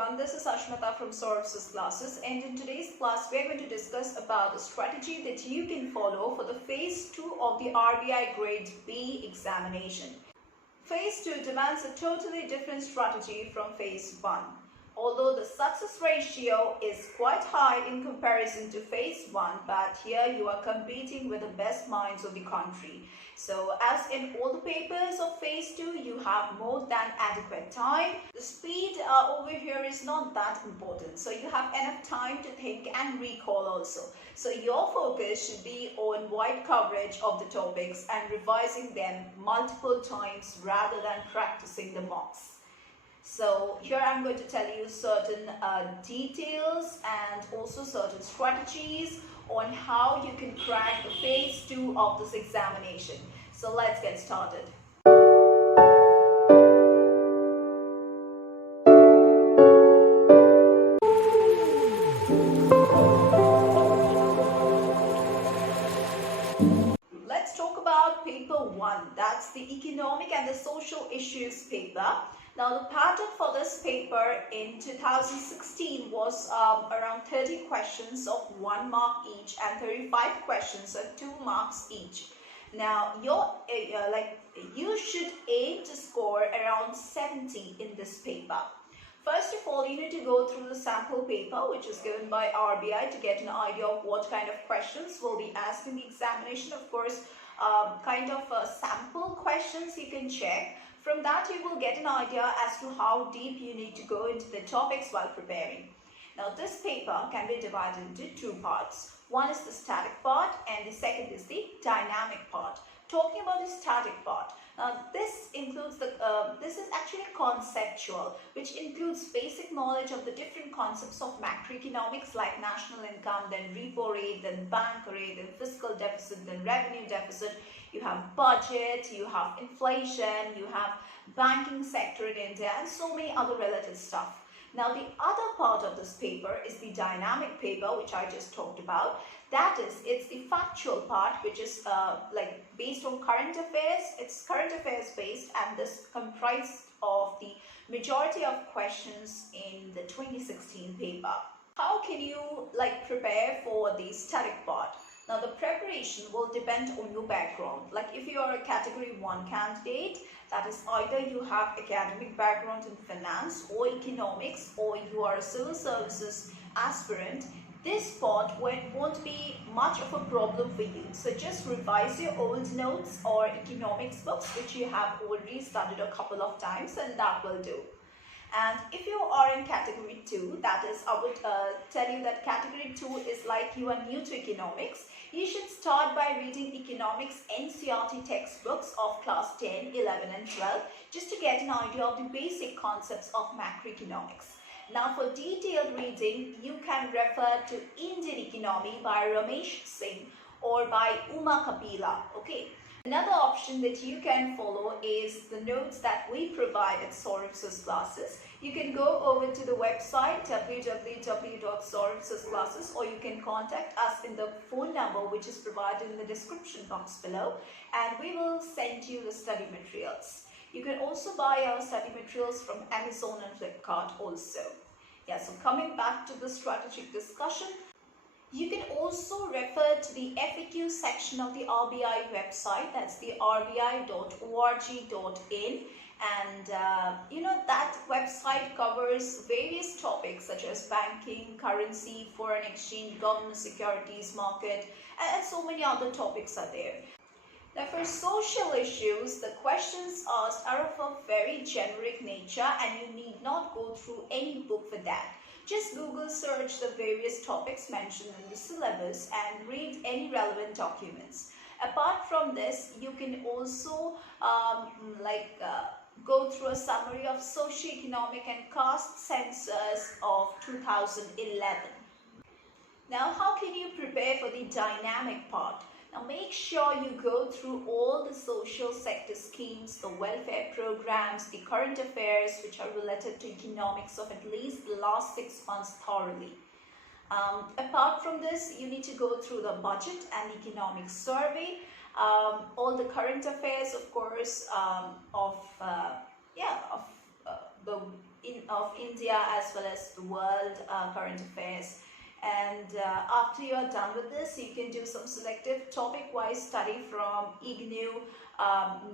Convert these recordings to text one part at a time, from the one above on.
everyone, this is Ashmita from Sources Classes, and in today's class we are going to discuss about the strategy that you can follow for the Phase 2 of the RBI Grade B examination. Phase 2 demands a totally different strategy from Phase 1. Although the success ratio is quite high in comparison to Phase 1, but here you are competing with the best minds of the country. So as in all the papers of Phase 2, you have more than adequate time. The speed over here is not that important. So you have enough time to think and recall also. So your focus should be on wide coverage of the topics and revising them multiple times rather than practicing the mocks. So here I'm going to tell you certain details and also certain strategies on how you can crack the Phase 2 of this examination. So let's get started. Let's talk about paper 1. That's the economic and the social issues paper. Now the pattern for this paper in 2016 was around 30 questions of 1 mark each and 35 questions of 2 marks each. Now you should aim to score around 70 in this paper. First of all, you need to go through the sample paper which is given by RBI to get an idea of what kind of questions will be asked in the examination. Of course, sample questions you can check. From that, you will get an idea as to how deep you need to go into the topics while preparing. Now, this paper can be divided into 2 parts. One is the static part and the second is the dynamic part. Talking about the static part, this is actually conceptual, which includes basic knowledge of the different concepts of macroeconomics like national income, then repo rate, then bank rate, then fiscal deficit, then revenue deficit. You have budget, you have inflation, you have banking sector in India, and so many other related stuff. Now, the other part of this paper is the dynamic paper, which I just talked about. That is, it's the factual part, which is based on current affairs. It's current affairs based, and this comprised of the majority of questions in the 2016 paper. How can you prepare for the static part? Now, the preparation will depend on your background. Like if you are a category 1 candidate, that is either you have academic background in finance or economics, or you are a civil services aspirant, this part won't be much of a problem for you. So just revise your old notes or economics books which you have already studied a couple of times, and that will do. And if you are in category 2, that is, I would tell you that category 2 is like you are new to economics. You should start by reading economics NCERT textbooks of class 10, 11 and 12 just to get an idea of the basic concepts of macroeconomics. Now for detailed reading, you can refer to Indian Economy by Ramesh Singh or by Uma Kapila. Okay. Another option that you can follow is the notes that we provide at Sources Classes. You can go over to the website www.sourcesclasses, or you can contact us in the phone number which is provided in the description box below, and we will send you the study materials. You can also buy our study materials from Amazon and Flipkart also. Yeah, so coming back to the strategic discussion, you can also refer to the FAQ section of the RBI website. That's the rbi.org.in, and that website covers various topics such as banking, currency, foreign exchange, government securities market, and so many other topics are there. Now for social issues, the questions asked are of a very generic nature and you need not go through any book for that. Just Google search the various topics mentioned in the syllabus and read any relevant documents. Apart from this, you can also go through a summary of socio-economic and caste census of 2011. Now, how can you prepare for the dynamic part? Now, make sure you go through all the social sector schemes, the welfare programs, the current affairs which are related to economics of at least the last 6 months thoroughly. Apart from this, you need to go through the budget and economic survey, all the current affairs, of course, of the of India as well as the world current affairs. And after you're done with this, you can do some selective topic-wise study from IGNU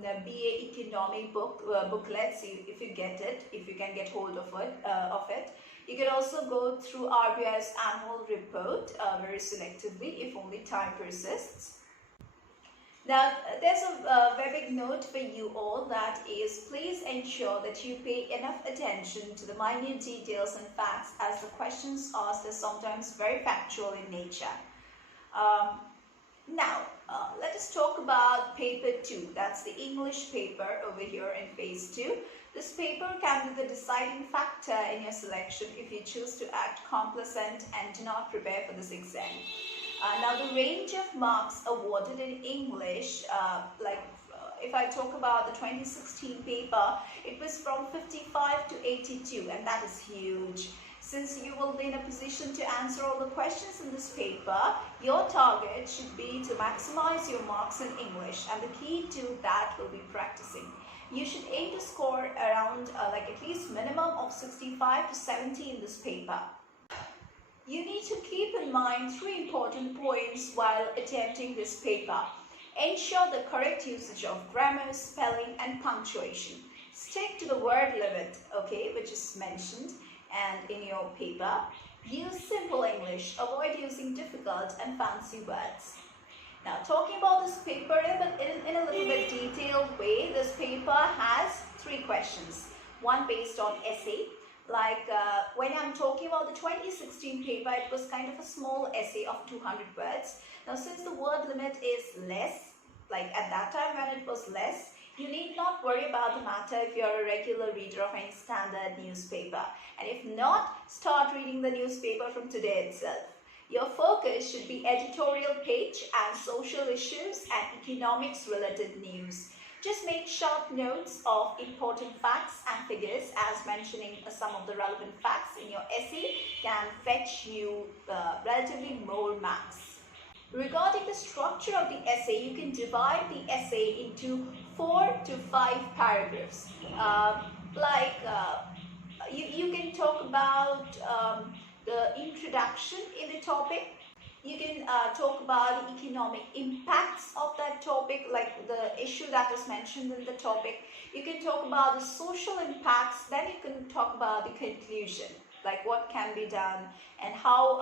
the BA Economic booklets, if you get it, if you can get hold of it. You can also go through RBI's annual report very selectively if only time persists. Now, there's a very big note for you all, that is, please ensure that you pay enough attention to the minute details and facts, as the questions asked are sometimes very factual in nature. Now, let us talk about paper 2. That's the English paper over here in phase 2. This paper can be the deciding factor in your selection if you choose to act complacent and do not prepare for this exam. Now, the range of marks awarded in English, if I talk about the 2016 paper, it was from 55 to 82, and that is huge. Since you will be in a position to answer all the questions in this paper, your target should be to maximize your marks in English, and the key to that will be practicing. You should aim to score around at least minimum of 65 to 70 in this paper. You need to keep in mind 3 important points while attempting this paper. Ensure the correct usage of grammar, spelling and punctuation. Stick to the word limit, okay, which is mentioned and in your paper. Use simple English. Avoid using difficult and fancy words. Now, talking about this paper in a little bit detailed way, this paper has 3 questions. One based on essay. When I'm talking about the 2016 paper, it was kind of a small essay of 200 words. Now, since the word limit is less, like at that time when it was less, you need not worry about the matter if you're a regular reader of any standard newspaper. And if not, start reading the newspaper from today itself. Your focus should be editorial page and social issues and economics related news. Just make sharp notes of important facts and figures, as mentioning some of the relevant facts in your essay can fetch you relatively more marks. Regarding the structure of the essay, you can divide the essay into 4 to 5 paragraphs. You can talk about the introduction in the topic. You can talk about the economic impacts of that topic, like the issue that was mentioned in the topic. You can talk about the social impacts. Then you can talk about the conclusion, like what can be done and how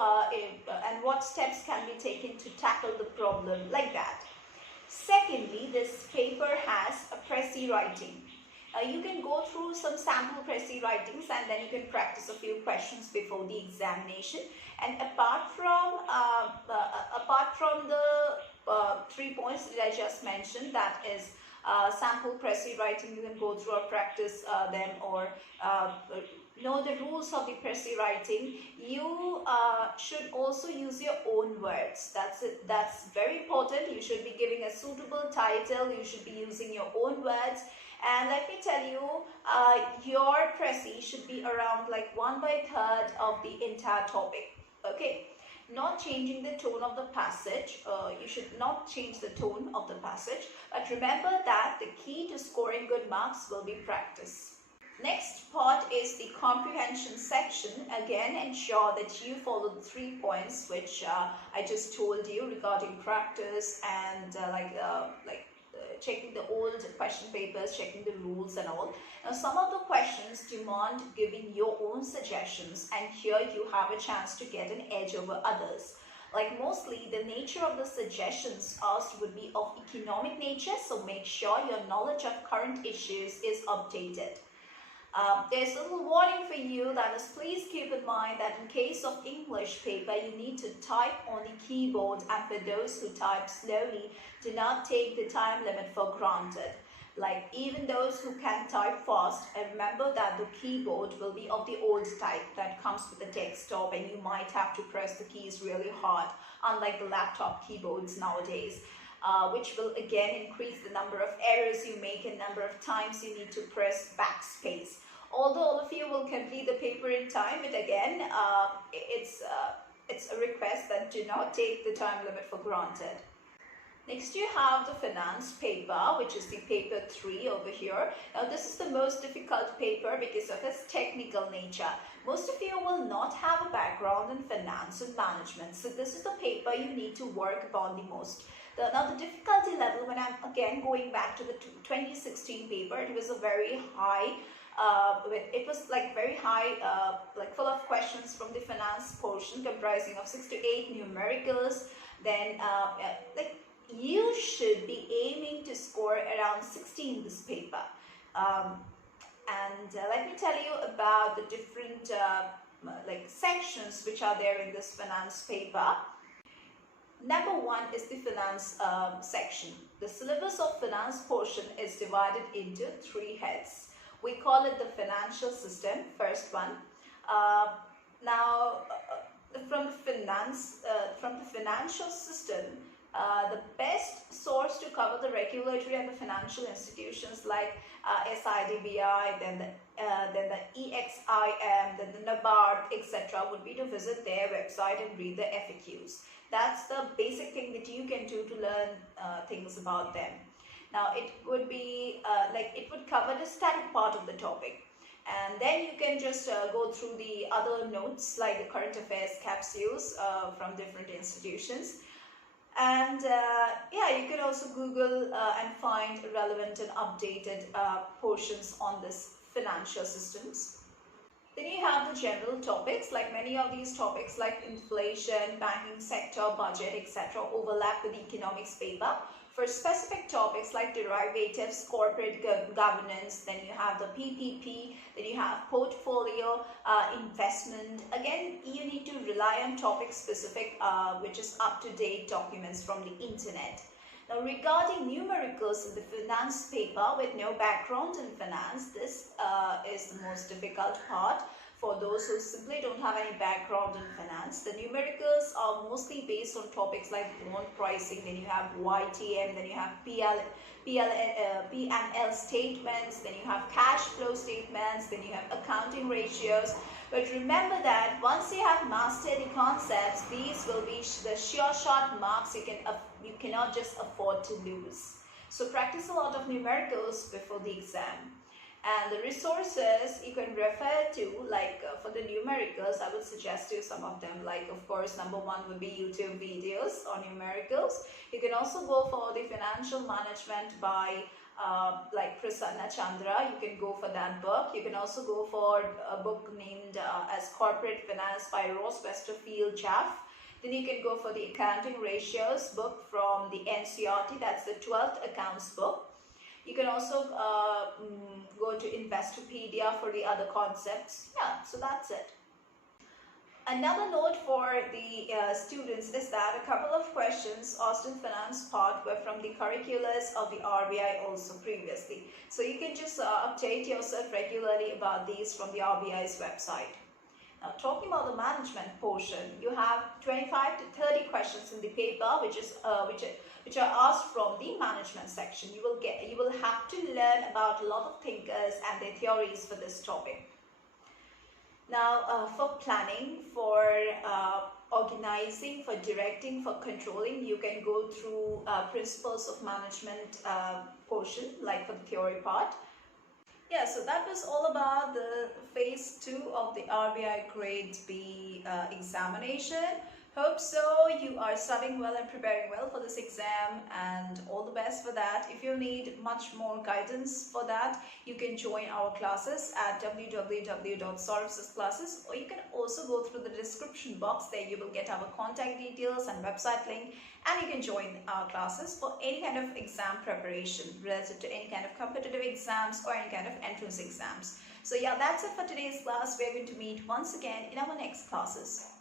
and what steps can be taken to tackle the problem, like that. Secondly, this paper has a précis writing. You can go through some sample précis writings and then you can practice a few questions before the examination. And apart from the 3 points that I just mentioned, that is sample précis writing, you can go through or practice them, or know the rules of the précis writing. You should also use your own words. That's very important. You should be giving a suitable title. You should be using your own words. And let me tell you, your précis should be around like 1/3 of the entire topic. Okay, not changing the tone of the passage. You should not change the tone of the passage. But remember that the key to scoring good marks will be practice. Next part is the comprehension section. Again, ensure that you follow the 3 points which I just told you regarding practice and checking the old question papers, checking the rules and all. Now, some of the questions demand giving your own suggestions, and here you have a chance to get an edge over others. Like mostly the nature of the suggestions asked would be of economic nature, so make sure your knowledge of current issues is updated. There's a little warning for you, that is, please keep in mind that in case of English paper, you need to type on the keyboard, and for those who type slowly, do not take the time limit for granted. Like even those who can type fast, remember that the keyboard will be of the old type that comes with the desktop, and you might have to press the keys really hard, unlike the laptop keyboards nowadays. Which will again increase the number of errors you make and number of times you need to press backspace. Although all of you will complete the paper in time, but again, it's a request that do not take the time limit for granted. Next you have the finance paper, which is the paper 3 over here. Now this is the most difficult paper because of its technical nature. Most of you will not have a background in finance and management, so this is the paper you need to work upon the most. Now the difficulty level, when I'm again going back to the 2016 paper, it was a very high, it was like very high, like full of questions from the finance portion comprising of 6 to 8 numericals. Then like you should be aiming to score around 60 in this paper. Let me tell you about the different like sections which are there in this finance paper. Number 1 is the finance section. The syllabus of finance portion is divided into 3 heads. We call it the financial system, first one. From the financial system, the best source to cover the regulatory and the financial institutions like SIDBI, then the EXIM, then the NABARD, etc. would be to visit their website and read the FAQs. That's the basic thing that you can do to learn things about them. Now it would be it would cover the static part of the topic. And then you can just go through the other notes like the current affairs capsules from different institutions. And yeah, you can also Google and find relevant and updated portions on this financial systems. Then you have the general topics, like many of these topics like inflation, banking sector, budget, etc. overlap with the economics paper. For specific topics like derivatives, corporate governance, then you have the PPP, then you have portfolio investment. Again, you need to rely on topic specific, which is up-to-date documents from the internet. Now, regarding numericals in the finance paper with no background in finance, this is the most difficult part. For those who simply don't have any background in finance, the numericals are mostly based on topics like bond pricing, then you have YTM, then you have P&L statements, then you have cash flow statements, then you have accounting ratios. But remember that once you have mastered the concepts, these will be the sure shot marks you cannot just afford to lose. So practice a lot of numericals before the exam. And the resources you can refer to, like for the numericals, I would suggest you some of them. Like, of course, number 1 would be YouTube videos on numericals. You can also go for the financial management by like Prasanna Chandra. You can go for that book. You can also go for a book named as Corporate Finance by Ross Westerfield Jaff. Then you can go for the accounting ratios book from the NCERT. That's the 12th accounts book. You can also go to Investopedia for the other concepts. Yeah, so that's it. Another note for the students is that a couple of questions asked in finance part were from the curriculars of the RBI also previously. So you can just update yourself regularly about these from the RBI's website. Now, talking about the management portion, you have 25 to 30 questions in the paper, which are asked from the management section. You will have to learn about a lot of thinkers and their theories for this topic. Now, for planning, for organizing, for directing, for controlling, you can go through principles of management portion, like for the theory part. Yeah, so that was all about the phase 2 of the RBI Grade B examination. Hope so you are studying well and preparing well for this exam, and all the best for that. If you need much more guidance for that, you can join our classes at www.saurabhsclasses, or you can also go through the description box. There you will get our contact details and website link, and you can join our classes for any kind of exam preparation related to any kind of competitive exams or any kind of entrance exams. So yeah, that's it for today's class. We're going to meet once again in our next classes.